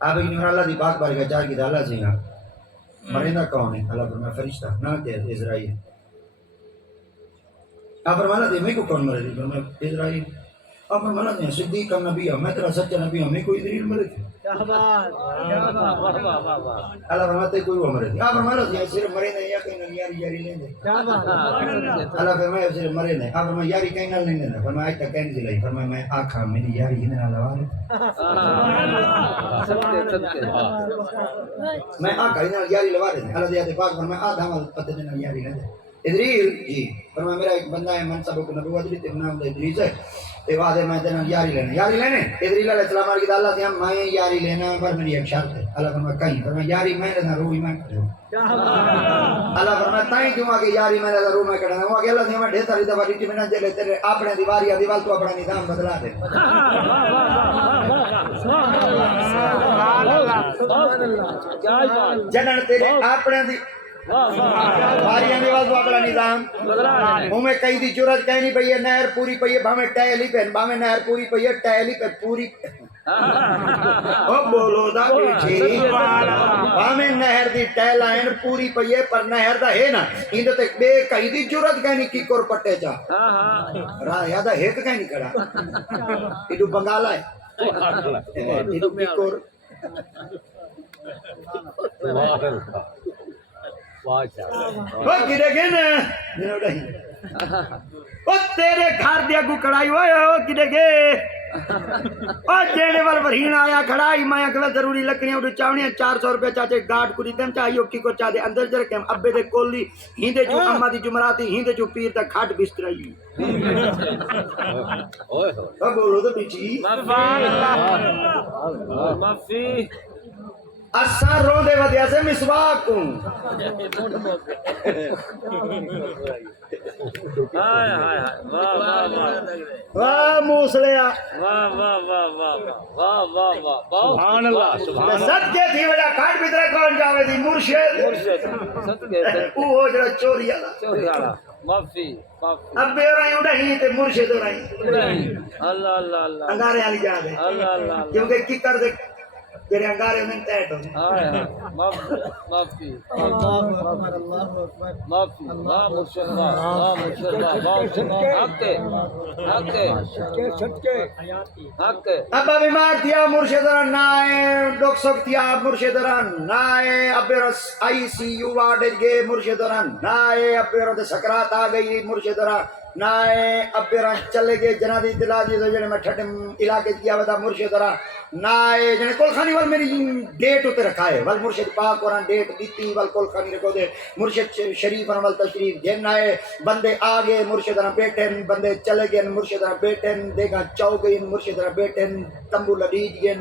آپ ایک نور اللہ دی پاک بارگاہ جا کے اللہ سے نا مرینہ کون ہے؟ اللہ فرمایا فرشتہ نہ کہ اسرائیل. آپ فرمانا دے میں کو کون مرے دی؟ فرمایا اسرائیل. آپ فرمانا دے صدیق کا نبی ہوں میں تیرا سچا نبی ہوں میں کوئی اسرائیل مرے تھے. اللہ فرماتے کوئی وہ مرے تھے. آپ فرمانا دے صرف مرے نہیں یا کہیں یاری یاری لیں دے. اللہ فرمایا صرف مرے نہیں. آپ فرمایا یاری کہیں نہ لیں دے. فرمایا آج تک کہیں دلائی. فرمایا میں آنکھا میری یاری ہی نہ لوا لے. میں آنکھا ہی نہ یاری لوا لے. اللہ دیتے پاک فرمایا آدھا مال پتہ دینا یاری لیں دے. ادریل جی فرمایا میرا ایک بندہ ہے منصب کو نبوت دی تے نام دے ادریس ہے تے وعدے میں تے یاری لینے ادریل علیہ السلام علیہ اللہ تے میں یاری لینا پر میری ایک شرط ہے. اللہ فرمایا کہیں فرمایا یاری میں نہ روئی میں کروں. اللہ فرمایا تائیں کیوں کہ یاری میں نہ روئی میں کرنا ہوا کہ اللہ تے میں ڈھیر ساری دفعہ ڈیٹی میں نہ چلے تیرے اپنے دیواری دیوال تو اپنا نظام بدلا دے. جنن تیرے اپنے دی باریاں دیوال تو اپنا نظام ہوں میں کئی دی جرت کہیں نہیں پئی ہے نہر پوری پئی ہے بھامیں ٹیلی پہن بھامیں نہر پوری پئی ہے ٹیلی پہ پوری او بولو دا پیچھے بھامیں نہر دی ٹیلائن پوری پئی ہے پر نہر دا ہے نا اندھے تک بے کئی دی جرت کہیں نہیں کی کور پٹے جا راہ یادہ ہے کہیں نہیں کھڑا ایڈو بنگالا ہے ایڈو کی کور وہ گرے گئے نا وہ تیرے گھر دیا گو کڑائی ہوئے ہو گرے گئے اور جینے وال ورہین آیا کھڑائی میں اگلا ضروری لکڑیاں اٹھو چاونی 400 روپے چاچے گاڑ کو دیتے ہم چاہیے کی کو چاہ دے اندر جر کے ہم ابے دے کولی ہیندے جو اممہ دی جمعراتی ہیندے جو پیر تا کھاٹ بسترائی اب بولو تو پیچھی مافی اثر رو دے ودیا سے مسواک ہوں واہ موسلیا سبحان اللہ صدقے تھی وجہ کھاٹ بترہ کون جاوے دی مرشد او ہو جڑا چوری آلا مافی اب بے رہی اڑا ہی تے مرشد ہو رہی اللہ اللہ اللہ انگارے آلی جا دے اللہ اللہ کیونکہ کی کر دے تیرے انگارے میں تیٹ ہو مافی مافی مافی واہ مرشد واہ مرشد واہ حق حق حق ابا بیمار تھیا مرشد رن نائے ڈوک سک تھیا مرشد رن نائے اب رس آئی سی یو وارڈ گئے مرشد رن نائے اب رس سکرات آ گئی مرشد رن نائے اب رس چلے گئے جنادی دلازی جنے میں ٹھٹم علاقے کیا ودا مرشد رن نائے جنے کل خانی وال میری ڈیٹ ہوتے رکھا ہے وال مرشد پاک قرآن ڈیٹ دیتی وال کل خانی رکھو دے مرشد شریف وال تشریف جن آئے بندے آگے مرشد رن بیٹھن بندے چلے گئے مرشد رن بیٹھن دیکھا چاو گئی مرشد رن بیٹھن تمبو لڑیج گئے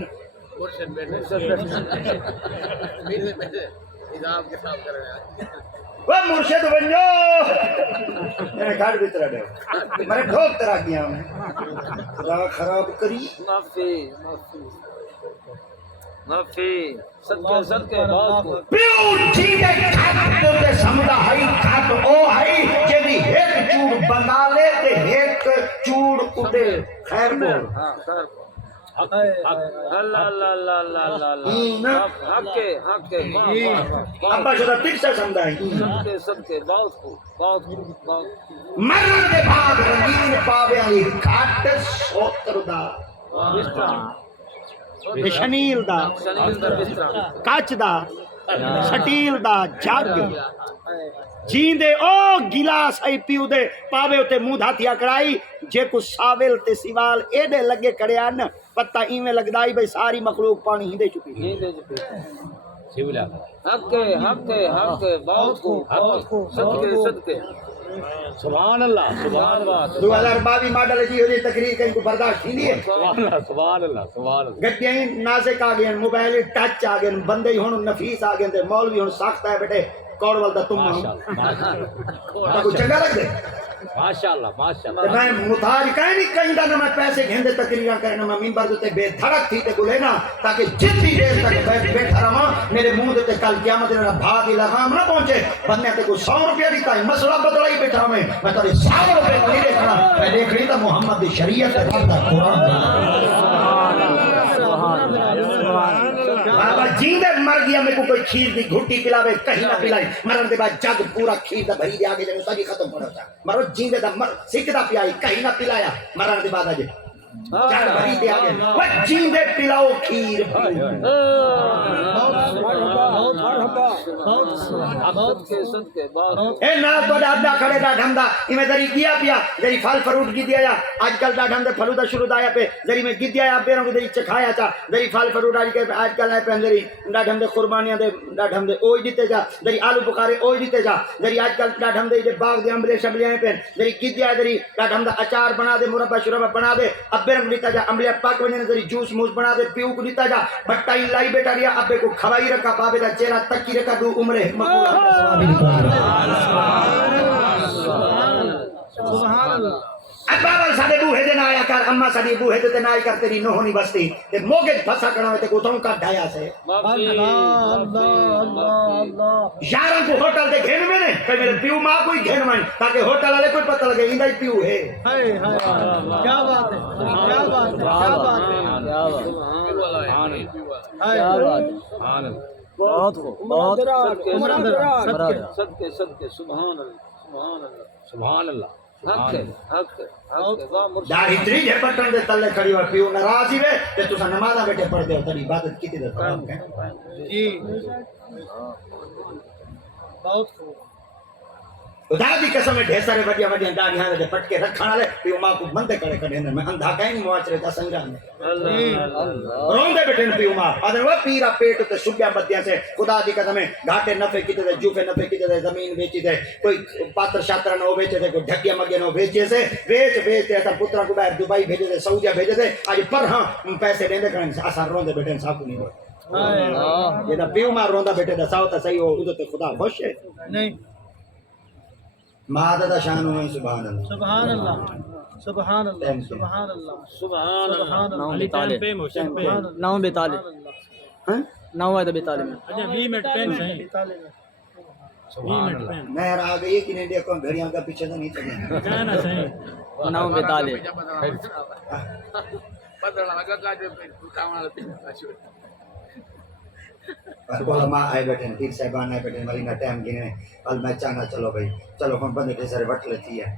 مرشد بیٹھے نظام کے ساتھ کر رہے ہیں وہ مرشد بنجو میں گھر بھی طرح دے میں ڈھوک طرح کیا میں خدا خراب کری مافی مافی مافی صدقے بات کو پیو جیدے کھات دے سمدہ ہائی کھات او ہائی جیدی ایک چوڑ بنا لے تے ایک چوڑ اٹھے خیر بول ہاں خیر بول اللہ اللہ اللہ اللہ اللہ حق حق ابا شدہ تک سے سمدھائی صدقے بات کو مرد دے بھاگ رنگین پاوے آئی کھاٹ سوتر دا شنیل دا کچ دا سٹیل دا جگ جیندے او گلاس ای پیو دے پاوے ہوتے منہ دھاتیا کڑائی جے کو ساویل تے سیوال ایڈے لگے کڑے آن پتہ ایمیں لگدائی بھئی ساری مخلوق پانی ہی دے چکی شیولا حق حق بہت کو صدقے سبحان اللہ 2022 ماڈل جی ہو جی تقریر کہیں کو برداشت ہی نہیں ہے سبحان اللہ گٹیاں نازک آ گئے موبائل ٹچ آ گئے بندے ہی ہون نفیس آ گئے مولوی ہون سخت ہے بیٹے کوڑ والدہ تم ہوں تو چنگا لگ دے ماشاءاللہ میں متحاج کہیں گا نہ میں پیسے گھندے تقریران کرنا میں ممبر دیتے بے دھڑک تھی تے گلے نا تاکہ جتنی دیر تک بیٹھا رہا میرے منہ دیتے کل قیامت میرا بھاگ لگام نہ پہنچے بننے تے کوئی 100 روپیہ دیتا ہے مسئلہ بدلائی بیٹھا میں تاری 100 روپیہ نہیں دیکھنا میں دیکھ رہی تھا محمد شریعت ہے قرآن دیا میں کو کوئی کھیر دی گھٹی پلاوے کہیں نہ پلائی مرن دے بعد جگ پورا کھیر دا بھری دے آگے جب ساری ختم ہونا چاہ مرو جیندے دا سکھ دا پیائی کہیں نہ پلایا مرن دے بعد آجے جگ بھری دے آگے وہ جیندے پلاؤ کھیر اے نا تو ڈاڈا کھڑے دا ڈھمدا میں دری گیا پیا دری پھل فروٹ کی دیا آج کل دا ڈھمدے پھلو دا شروع دایا پہ دری میں گی دیا بیروں کو دری چکھایا چا دری پھل فروٹ آج کل ہے پہ دری دا ڈھمدے قربانیاں دے دا ڈھمدے اوئی دیتے جا دری آلو بخارے اوئی دیتے جا دری آج کل دا ڈھمدے دے باغ دے امبلے شملے ہیں پہ دری گی دیا دری دا ڈھمدہ اچار بنا دے مربع شربہ بنا دے اب بیروں کو دیتا جا امبلے پاک بنے دری جوس موس بنا دے پیو کو دیتا جا بٹائی لائی بیٹا ریا ابے کو کھوائی رکھا بابے دا چہرہ تکی رکھا دو عمرے سبحان اللہ اب بابا سادے بوہے دے نہ آیا کر اما سادی بوہے دے نہ آئی کر تیری نوہ نہیں بستی تے موگے پھسا کرنا ہوئے تے گھٹوں کا ڈھایا سے یارن کو ہوٹل دے گھن میں نے کہ میرے پیو ماں کوئی گھن میں تاکہ ہوٹل والے کوئی پتہ لگے اندائی پیو ہے کیا بات ہے کیا بات ہے کیا بات ہے بہت بہت صدقے صدقے سبحان اللہ سبحان اللہ حق ہے حق ہے داڑھی تری جے پٹن دے تلے کھڑی ہو پیو ناراض ہی وے تے تساں نمازاں بیٹھے پڑھ دے ہو تیری عبادت کیتی دے جی بہت خوب خدا دی قسم ہے ڈھیر سارے وڈیاں وڈیاں داڑھیاں دے پٹکے رکھن والے پیو ماں کو بندے کڑے کڑے میں اندھا کہیں نہیں معاشرے دا سنجان روندے بیٹھے پیو ماں ادھر وہ پیرا پیٹ تے شبیاں بدیاں سے خدا دی قسم ہے گھاٹے نفع کیتے دے جوفے نفع کیتے دے زمین بیچی دے کوئی پاتر شاتر نہ بیچے دے کوئی ڈھکیا مگے نہ بیچے سے بیچ تے پترا کو باہر دبئی بھیجے دے سعودیہ بھیجے دے اج پر ہاں پیسے دیندے کرن اساں روندے بیٹھے ساکو نہیں ہوئے یہ پیو ماں روندا بیٹھے دا ساو تے صحیح ہو ادھر تے خدا خوش ہے نہیں مادہ دا شان ہوئی سبحان اللہ سبحان اللہ سبحان اللہ سبحان اللہ سبحان اللہ علی طالب نو بیتالیس ہاں نو ہے تو بیتالیس میں اچھا 20 منٹ پین صحیح سبحان اللہ مہر آ گئی کہ نہیں دیکھو گھڑیاں کا پیچھے تو نہیں چلے جانا صحیح نو بیتالیس علماء آئے بیٹھے ہیں پیر صاحبان آئے بیٹھے ہیں مرینا ٹائم گنے کل میں چاہنا چلو بھائی چلو ہم بندے کے سارے وٹ لیتی ہے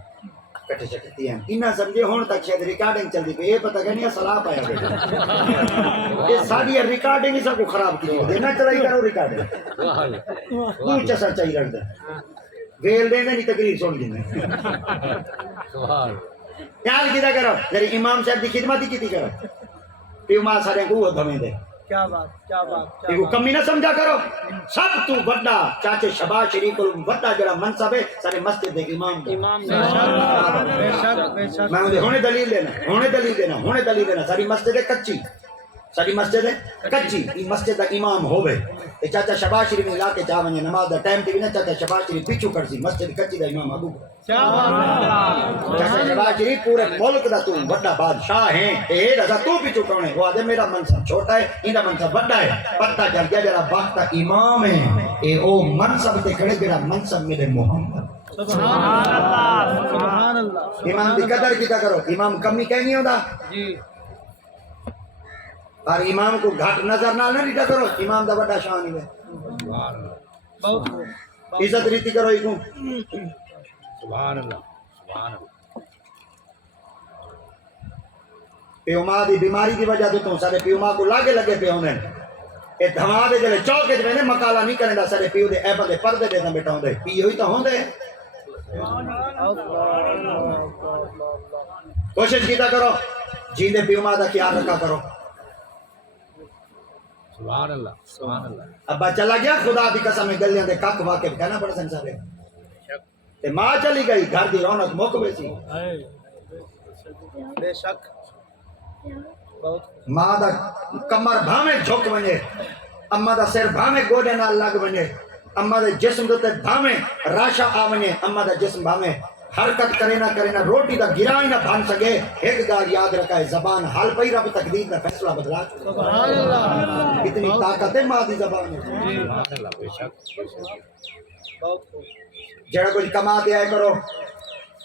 کٹے چکتی ہیں انہاں سمجھے ہون تک شاید ریکارڈنگ چل دی پہ یہ پتہ کہ نہیں سلاح پایا بیٹھے یہ ساری ریکارڈنگ ہی سب کو خراب کی دینا چلائی کرو ریکارڈنگ کوئی چسا چاہی رکھ دے ویل دیں نہیں تقریر سن دیں خیال کیتا کرو ذری امام صاحب دی خدمت ہی کیتی کرو پیو ماں سارے کو دھمے دے کیا بات کیا بات یہ کمی نہ سمجھا کرو سب تو بڑا چاچے شباز شریف کو بڑا جڑا منصب ہے سارے مسجد دے امام بے شک میں ہونے دلیل دینا ساری مسجد ہے کچی ساری مسجد ہے کچی یہ مسجد دا امام ہوے تے چاچا شباز شریف نے لا کے چا ونجے نماز دا ٹائم تے بھی نہ چاچا شباز شریف پیچھے کر سی مسجد کچی دا امام ابو کیا بات چاچا شباز شریف پورے ملک دا تو بڑا بادشاہ ہیں اے رضا تو پیچھے کون ہے وہ آدھے میرا منصب چھوٹا ہے ایندا منصب بڑا ہے پتہ چل گیا جڑا وقت دا امام ہے اے او منصب تے کھڑے جڑا منصب میرے محمد سبحان اللہ سبحان اللہ امام دی قدر کیتا کرو امام کمی کہیں نہیں ہوندا جی اور امام کو گھٹ نظر نہ ریٹا کرو امام دا بڑا شان ہی ہے بہت خوب عزت ریتی کرو ایکوں سبحان اللہ سبحان اللہ پیو ماں دی بیماری دی وجہ تو سارے پیو ماں کو لاگے لگے پہ ہوندے اے دھما دے جڑے چوکے وچ میں مکالا نہیں کرندا سارے پیو دے اے بندے پردے دے تے بیٹھا ہوندے پی ہوئی تو ہوندے کوشش کیتا کرو جیندے پیو ماں دا خیال رکھا کرو سبحان اللہ سبحان اللہ ابا چلا گیا خدا دی قسم گلیاں دے کک واقف کہنا پڑ سن سارے تے ماں چلی گئی گھر دی رونق مک گئی سی بے شک بہت ماں دا کمر بھاویں جھک ونجے اما دا سر بھاویں گوڈے نال لگ ونجے اما دے جسم تے بھاویں راشا آ ونجے اما دا جسم بھاویں حرکت کرے نہ روٹی دا گرا ہی نہ بھن سکے ایک گال یاد رکھا ہے زبان حال پئی رب تقدیر دا فیصلہ بدلا سبحان اللہ کتنی طاقت ہے ماں دی زبان میں سبحان اللہ بے شک بہت خوب جڑا کچھ کما دے آئے کرو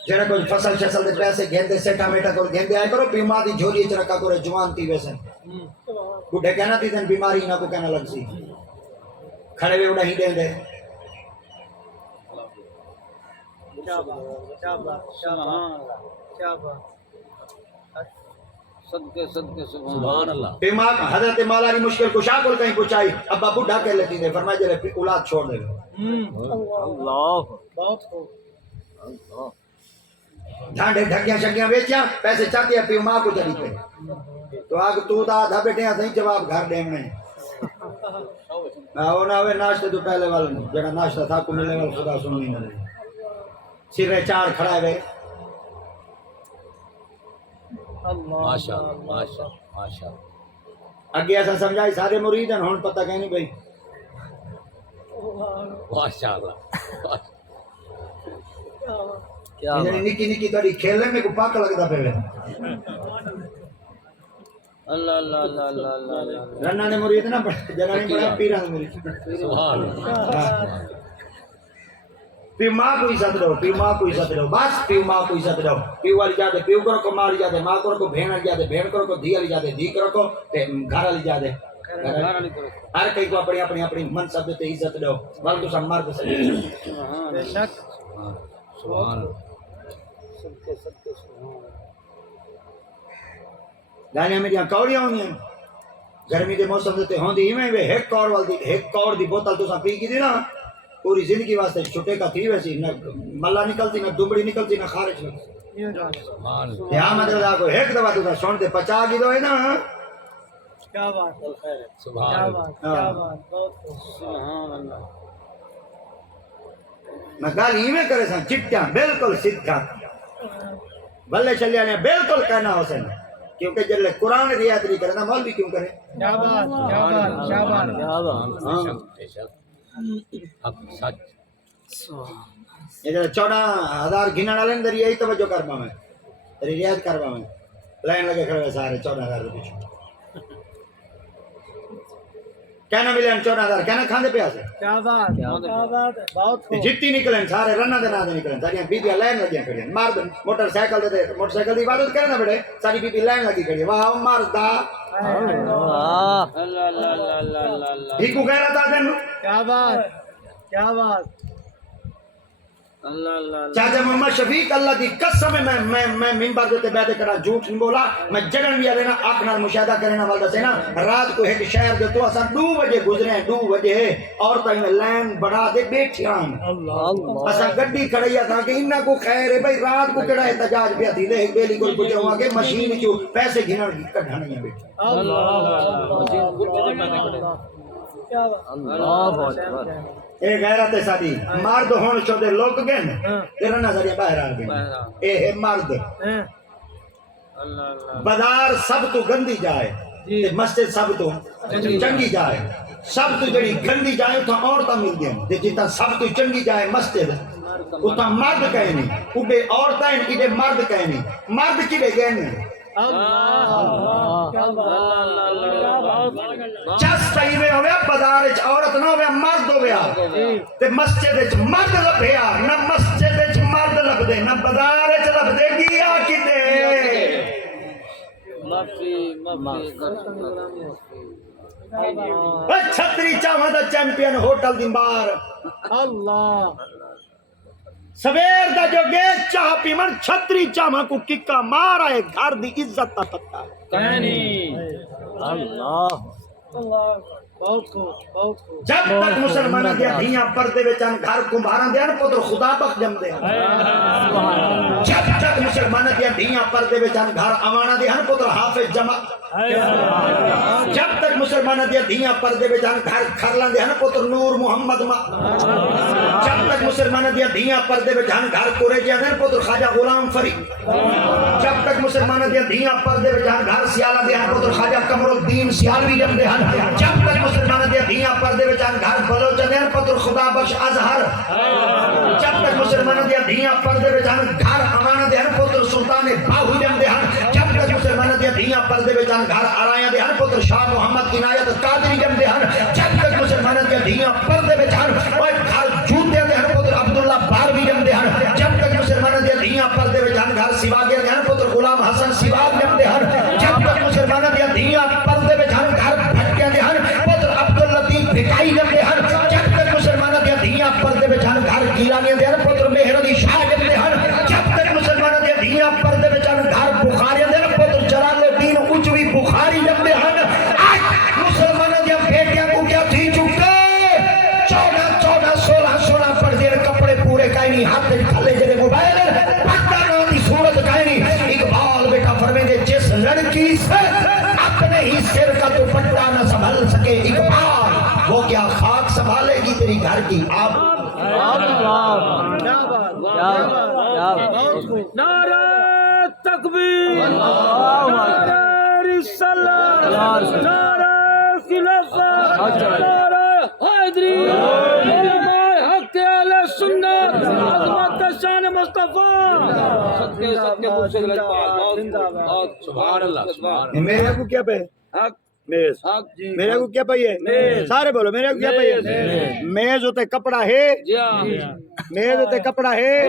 جڑا کچھ فصل شصل دے پیسے گھندے سیٹا میٹا کرو گھندے آئے کرو بیمار دی جھولی چ رکھا کرو جوان تی ویسے بڈھے کہنا تھی تن بیماری نہ کو کہنا لگ سی کھڑے ہوئے اڑا ہی دیں دے کیا بات کیا بات کیا بات کیا بات صدقے صدقے سبحان اللہ پیما حضرت مولا علی مشکل کشا کو کہیں پہنچائی ابا بڈھا کہہ لیتی تھے فرمایا جلے اولاد چھوڑ دے اللہ بہت خوب ڈھانڈے ڈھکیاں شکیاں بیچیاں پیسے چاہتی ہے پیو ماں کو چلی پہ تو آگ تو دا دھا بیٹھے ہیں صحیح جواب گھر دیں میں وہ نہ ہوئے ناشتے تو پہلے والے جڑا ناشتہ تھا کو ملنے والا خدا سننی نہ لے سرے چار کھڑا ہے ماشاءاللہ ماشاءاللہ ماشاءاللہ اگے ایسا سمجھائی سارے مرید ہیں ہن پتہ کہیں نہیں بھائی ماشاءاللہ کیا یعنی نکی نکی تاری کھیلنے میں کو پاک لگتا پہ اللہ اللہ اللہ اللہ اللہ رنہ نے مرید نا جگہ نہیں پڑھا پیران مرید سبحان اللہ پیو ماں کو عزت دو پیو ماں کو عزت دو بس پیو ماں کو عزت دو پیو والی جاتے پیو کرو کو ماں لی جاتے ماں کرو کو بہن لی جاتے بہن کرو کو دھی لی جاتے دھی کرو کو گھر لی جاتے ہر کئی کو اپنی اپنی اپنی منصب تے عزت دو بل تو سب مرد سے بے شک سبحان اللہ صدقے صدقے سبحان گالیاں میری کوڑیاں ہوئی ہیں گرمی دے موسم دے ہوندی میں وے ایک کوڑ والدی ایک کوڑ دی بوتل تو پی کی دی نا پوری زندگی واسطے چھٹے کا تھی ویسی نہ ملا نکلتی نہ دبڑی نکلتی نہ خارج نکلتی سبحان اللہ یہاں مدد کو ایک دفعہ تو سن دے پچا کی دو ہے نا کیا بات سبحان کیا اللہ بات کیا بات بہت خوب سبحان اللہ میں گال ہی میں کرے سن چٹیاں بالکل سیدھا بلے چلیا نے بالکل کہنا حسین کیونکہ جلے قرآن رعایت نہیں کرے نا مولوی کیوں کرے کیا بات کیا بات کیا بات کیا بات بے شک بے شک حق سچ یہ جو 14,000 گھنن والے اندر یہی توجہ کر پا میں رعایت کر پا میں لائن لگے کھڑے سارے 14,000 روپے کہنا ملے 14,000 کہنا کھاندے پیا سے کیا بات بہت خوب جتنی نکلیں سارے رنہ دے نہ دے نکلیں ساری بیبیاں لائن لگیاں کھڑی مرد موٹر سائیکل دے موٹر سائیکل دی عبادت کرنا بیٹے ساری بیبی لائن لگی کھڑی واہ مردا اللہ اللہ اللہ اللہ اللہ ہی کو کہہ رہا تھا دن کیا بات کیا بات اللہ اللہ چاچا محمد شفیق اللہ کی قسم میں منبر دے تے بیٹھ کر جھوٹ نہیں بولا میں جگن بھی لینا آنکھ نال مشاہدہ کرنا والا سے نا رات کو ایک شہر دے تو اساں 2 بجے گزرے ہیں 2 بجے عورتاں میں لائن بنا دے بیٹھی ہیں اللہ اساں گڈی کھڑیا تھا کہ انہاں کو خیر ہے بھائی رات کو کیڑا احتجاج پیا تھی لے بیلی کو پوچھا ہوا کہ مشین کیوں پیسے گھنن کڈھانیاں بیٹھی کیا بات اللہ اکبر اے غیرت سادی مرد ہون چو دے لوگ گن تیرا نظریہ باہر آ گئے اے ہے مرد اللہ اللہ بازار سب تو گندی جائے تے مسجد سب تو چنگی جائے سب تو جڑی گندی جائے تو عورتاں مل گئے تے جتا سب تو چنگی جائے مسجد اتنا مرد کہے نہیں اوبے عورتاں کیڑے مرد کہے نہیں مرد کیڑے گئے نہیں چس صحیح میں ہویا بازار وچ عورت نہ ہویا مرد ہویا تے مسجد وچ مرد لبھیا نہ مسجد وچ مرد لبدے نہ بازار وچ لبدے گیا کتے معافی معافی اے چھتری چاواں دا چیمپئن ہوٹل دی مار اللہ سویر دا جو گے چاہ پیمن چھتری چاواں کو ککا مار آئے گھر دی عزت تا پتہ کہنی اللہ بہت خوب بہت خوب جب تک مسلمانہ دیا دھیاں پردے وچان گھر کمبھاراں دیا نا پتر خدا بخ جم دیا جب تک مسلمانہ دیا دھیاں پردے وچان گھر امانہ دیا نا پتر حافظ جمع جب تک مسلمانہ دیا دھیاں پردے وچان گھر کھرلاں دیا نا پتر نور محمد ما جب تک مسلمانہ دیا دھیاں پردے وچان گھر کورے جیا نا پتر خواجہ غلام فرید جب تک مسلمانہ دیا دھیاں پردے وچان گھر سیالہ دیا نا پتر خواجہ قمر الدین سیالوی جم دیا جب تک مسلمانہ دیا دھیاں پردے وچان گھر بلوچ دیا نا پتر خدا بخش اظہر جب تک مسلمانہ دیا دھیاں پردے وچان گھر امانہ دیا نا پتر سلطان باہو جم دیا جب تک مسلمانہ دیا دھیاں پردے وچان گھر آرائیاں دیا نا پتر شاہ محمد عنایت قادری جم دیا جب تک مسلمانہ دیا دھیاں پردے وچان گھر جوتے دیا نا پتر عبداللہ باروی جم دیا جب تک مسلمانہ دیا دھیاں پردے وچان گھر سواگیا دیا نا پتر غلام حسن سواگ جم دیا جب تک مسلمانہ دیا دھیاں پردے وچان گھر بھٹکیا دیا پتر عبداللطیف بھکائی جم دیا اپنے ہی سر کا دوپٹہ نہ سنبھل سکے اقبال، وہ کیا خاک سنبھالے گی تیری گھر کی آب؟ اللہ کیا بات کیا بات بہت خوب نعرہ تکبیر، نعرہ رسالت، نعرہ خلافت، نعرہ حیدری، علماء حق اہل سنت، عظمت شان مصطفیٰ، صدقے صدقے مجھ سے سبحان اللہ سبحان اللہ۔ میرے کو کیا پہ حق میز، حق جی، میرے کو کیا پہ ہے میز۔ سارے بولو میرے کو کیا پہ ہے میز ہوتے کپڑا ہے، جی ہاں میز ہوتے کپڑا ہے،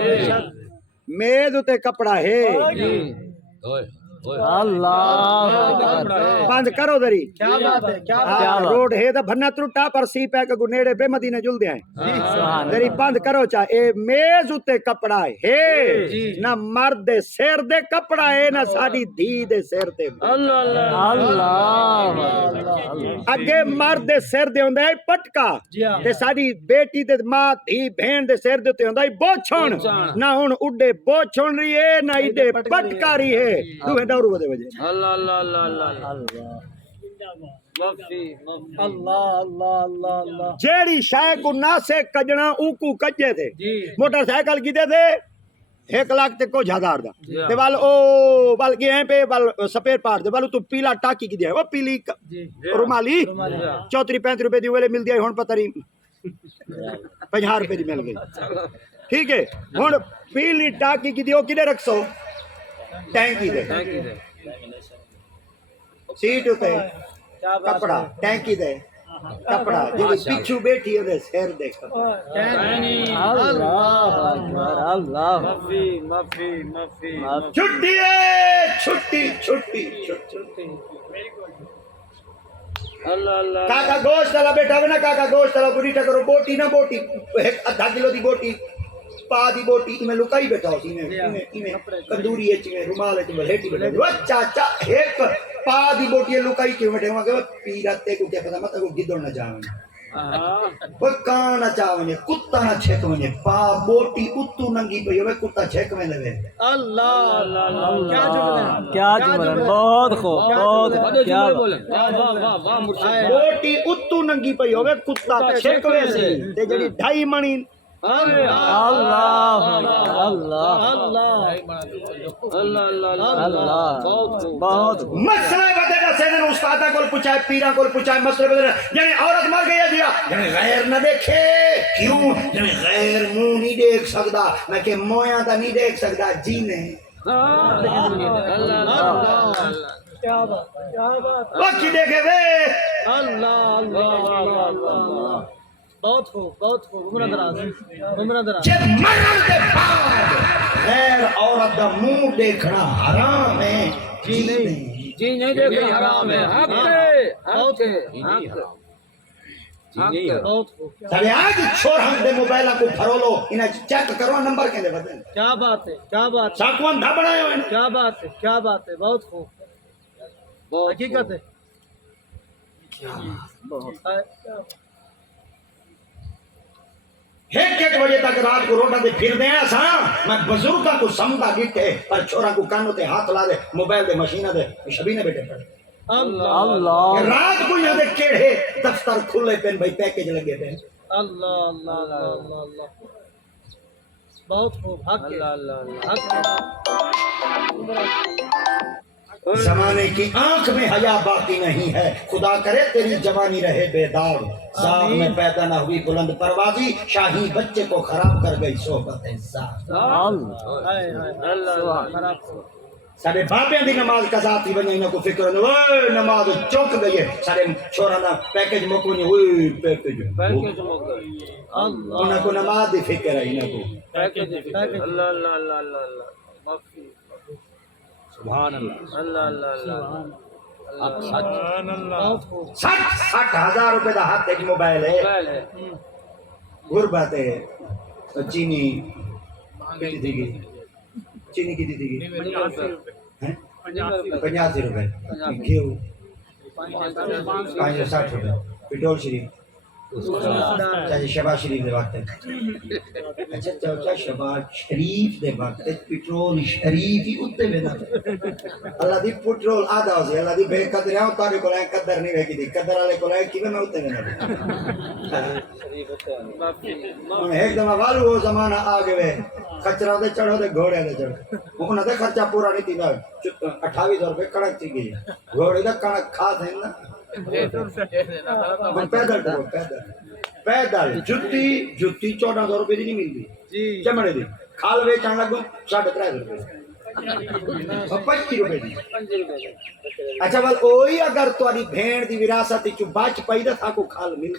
میز ہوتے کپڑا ہے، اللہ بند کرو دری کیا بات ہے کیا بات ہاں، بات؟ روڈ ہے دا بھنا ترٹا پر سی پہ کو نیڑے بے مدینے جل دے ہیں سبحان دری بند کرو چاہے اے میز اتے کپڑا ہے نہ مرد دے سیر دے کپڑا ہے نہ ساڑی دھی دے سیر دے اللہ اللہ اللہ اگے مرد دے سیر دے ہوندے ہے پٹکا جی ہاں۔ تے ساڑی بیٹی دے ماں دھی بہن دے سیر دے ہوتے ہوندے ہے بوچھن نہ ہن اڈے بوچھن رہی ہے نہ ایڈے پٹکا رہی ہے دوہے ڈورو دے وجہ اللہ اللہ اللہ اللہ اللہ مفتی مفتی اللہ اللہ اللہ اللہ جیڑی شے کو نہ سے کجنا اون کو کجے تھے جی موٹر سائیکل کی دے تھے 1,00,000 تے کچھ ہزار دا جی۔ تے وال او وال گئے ہیں پہ وال سپیر پار دے والو تو پیلا ٹاکی کی دیا ہے وہ پیلی جی رومالی رومالی۔ 34-35 روپے دی ویلے مل دی ہن پتہ نہیں 50 روپے دی مل گئی ٹھیک ہے ہن پیلی ٹاکی کی دیو کدے رکھسو ٹینکی دے تھینک یو سیٹ ہوتے کیا بات کپڑا ٹینکی دے کپڑا جی پیچھو بیٹھی ہے سیر دے اللہ اکبر اللہ مفتی مفتی مفتی چھٹی ہے چھٹی چھٹی چھٹی اللہ اللہ کاکا گوشت والا بیٹھا ہوئے نا کاکا گوشت والا بڑی ٹکرو بوٹی نہ بوٹی آدھا کلو دی بوٹی پا دی بوٹی میں لکائی بیٹھا ہو سی میں تندوری ہے میں رومال ہے میں ہیٹی بیٹھا وہ چاچا ایک پا دی بوٹی لکائی کیوں بیٹھے ہوں کہ پیراتے کو کیا پتا مت کو گدڑ نہ جاویں وہ کان نہ چاویں کتا نہ چھکویں پا بوٹی اتو ننگی پئی ہوے کتا چھکویں لے اللہ اللہ کیا جملہ کیا جملہ بہت خوب بہت خوب کیا بات بولیں واہ واہ واہ واہ مرشد بوٹی اتو ننگی پئی ہوے کتا چھکویں سی تے جڑی 2.5 منی اللہ اللہ اللہ اللہ اللہ بہت خوب مسئلہ بدے دا سیدن استادا کول پوچھائے پیرا کول پوچھائے مسئلہ بدے یعنی عورت مر گئی ہے دیا یعنی غیر نہ دیکھے کیوں یعنی غیر منہ نہیں دیکھ سکتا میں کہ مویاں دا نہیں دیکھ سکتا جی نہیں کیا بات کیا بات باقی دیکھے وے اللہ اللہ اللہ بہت خوب عمرہ دراز عمرہ دراز جب مرن کے بعد غیر عورت دا منہ دیکھنا حرام ہے جی نہیں جی نہیں دیکھیں حرام ہے حق ہے حق ہے حق ہے بہت خوب سارے آج چھوڑ ہم دے موبائلہ کو پھرو لو انہیں چیک کرو نمبر کے لئے بدل کیا بات ہے کیا بات ہے ساکوان دھا بڑھائے ہوئے کیا بات ہے کیا بات ہے بہت خوب حقیقت ہے ایک بجے تک رات کو روڈا دے پھر دیں ایسا میں بزرگاں کو سمدہ گیتے پر چھوڑا کو کانوں تے ہاتھ لا دے موبائل دے مشینہ دے شبینے بیٹے پڑے اللہ اللہ رات کو یہاں دے کیڑے دفتر کھلے پین بھائی پیکیج لگے پین اللہ اللہ اللہ اللہ بہت خوب حق ہے حق ہے زمانے کی آنکھ میں حیا باقی نہیں ہے خدا کرے تیری جوانی رہے بے داغ ساغ میں پیدا نہ ہوئی بلند پروازی شاہی بچے کو خراب کر گئی صحبت زاغ ہائے ہائے اللہ خراب سارے باپیاں دی نماز قضا تھی بنی انہوں کو فکر نہیں اوہ نماز چوک گئی ہے سارے چھوڑا نا پیکیج مکونی ہوئی پیکیج انہوں کو نماز دی فکر ہے انہوں کو اللہ اللہ اللہ اللہ مفتی سبحان اللہ اللہ اللہ اللہ 60,000 روپے دا ہاتھ ایک موبائل ہے غربت ہے چینی کتی تھی گی چینی کتی تھی گی 85 روپے گھیو 560 روپے پٹرول شریف چاہے شہباز شریف دے وقت اچھا چاچا شہباز شریف دے وقت پٹرول شریف ہی اتنے بنا اللہ دی پٹرول آدھا ہو سی اللہ دی بے قدر ہے تارے کو لائیں قدر نہیں رہی دی قدر والے کو لائیں کیویں میں اتنے بنا ایک دم والو وہ زمانہ آ گئے کچرا دے چڑھو دے گھوڑے دے چڑھو انہوں نے خرچہ پورا نہیں تھی 2800 روپے کڑک تھی گئی گھوڑے دا کڑک کھا تھے نا پیدل کرو پیدل جتی 1400 روپے دی نہیں ملتی چمڑے دی کھال ویچن لگو 350 روپے 25 روپے دی اچھا بل اوہی اگر تاری بھین دی وراثت چو بچ پئی دا تھا کو کھال مل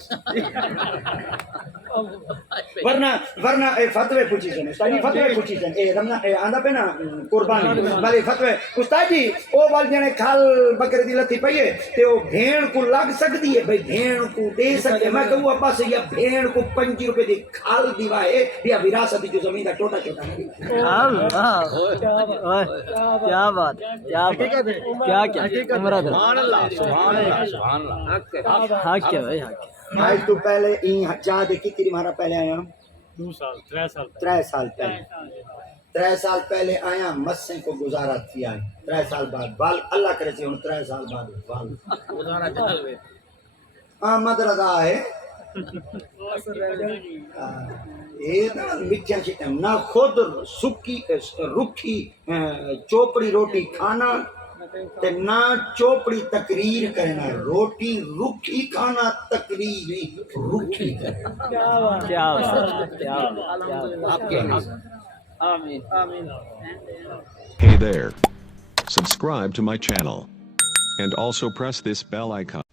ورنہ فتوے پوچھی سن استاد جی فتوے پوچھی سن اے رمنا اے آندا پہ نا قربانی بھلے فتوے استاد جی او وال جنے کھال بکرے دی لتی پئی ہے تے او بھین کو لگ سکدی ہے بھئی بھین کو دے سکے میں کہوں ابا سے یہ بھین کو 5 روپے دی کھال دیوا ہے یا وراثت جو زمین دا ٹوٹا کیا بات کیا عمرہ سبحان اللہ سبحان اللہ حق کیا بھائی حق آج تو پہلے این جا دے کتنی مہارا پہلے آیا ہوں 2 سال 3 سال 3 سال پہلے 3 سال پہلے آیا مسیں کو گزارا تھی آئی 3 سال بعد بال اللہ کرے سے ہوں 3 سال بعد بال گزارا چل وے آمد رضا ہے یہ نا مٹھیاں چیٹیں نہ خود سکی رکھی چوپڑی روٹی کھانا تے نہ چوپڑی تقریر کرنا روٹی رکھی کھانا تقریری رکھی کرنا کیا بات آمین آمین Hey there. Subscribe to my channel. And also press this bell icon.